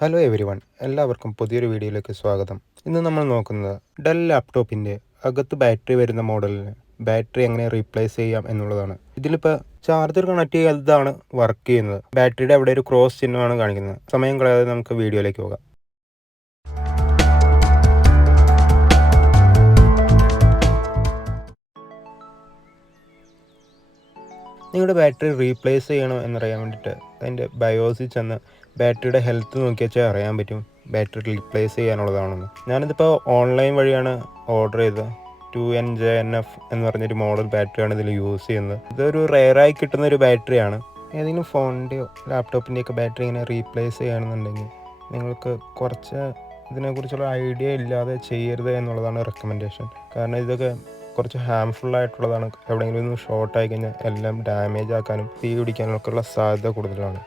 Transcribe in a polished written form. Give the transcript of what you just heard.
Hello every one, എല്ലാവർക്കും പുതിയൊരു വീഡിയോയിലേക്ക് സ്വാഗതം. ഇന്ന് നമ്മൾ നോക്കുന്നത് ഡെൽ ലാപ്ടോപ്പിൻ്റെ അകത്ത് ബാറ്ററി വരുന്ന മോഡലിന് ബാറ്ററി എങ്ങനെ റീപ്ലേസ് ചെയ്യാം എന്നുള്ളതാണ്. ഇതിലിപ്പോൾ ചാർജർ കണക്ട് ചെയ്തതാണ് വർക്ക് ചെയ്യുന്നത്. ബാറ്ററിയുടെ അവിടെ ഒരു ക്രോസ് ചിഹ്നമാണ് കാണിക്കുന്നത്. സമയം കളയാതെ നമുക്ക് വീഡിയോയിലേക്ക് പോകാം. നിങ്ങളുടെ ബാറ്ററി റീപ്ലേസ് ചെയ്യണോ എന്നറിയാൻ വേണ്ടിയിട്ട് അതിൻ്റെ ബയോസിൽ ചെന്ന് ബാറ്ററിയുടെ ഹെൽത്ത് നോക്കിയാൽ അറിയാൻ പറ്റും ബാറ്ററി റീപ്ലേസ് ചെയ്യാനുള്ളതാണെന്ന്. ഞാനിതിപ്പോൾ ഓൺലൈൻ വഴിയാണ് ഓർഡർ ചെയ്തത്. 2NJNF എന്ന് പറഞ്ഞൊരു മോഡൽ ബാറ്ററിയാണ് ഇതിൽ യൂസ് ചെയ്യുന്നത്. ഇതൊരു റെയറായി കിട്ടുന്ന ഒരു ബാറ്ററിയാണ്. ഏതെങ്കിലും ഫോണിൻ്റെയോ ലാപ്ടോപ്പിൻ്റെയൊക്കെ ബാറ്ററി ഇങ്ങനെ റീപ്ലേസ് ചെയ്യുകയാണെന്നുണ്ടെങ്കിൽ നിങ്ങൾക്ക് കുറച്ച് ഇതിനെക്കുറിച്ചുള്ള ഐഡിയ ഇല്ലാതെ ചെയ്യരുത് എന്നുള്ളതാണ് റെക്കമെൻഡേഷൻ. കാരണം ഇതൊക്കെ കുറച്ച് ഹാംഫുൾ ആയിട്ടുള്ളതാണ്. എവിടെയെങ്കിലും ഒന്ന് ഷോർട്ട് ആയി കഴിഞ്ഞാൽ എല്ലാം ഡാമേജ് ആക്കാനും തീ പിടിക്കാനും ഒക്കെ ഉള്ള സാധ്യത കൂടുതലാണ്.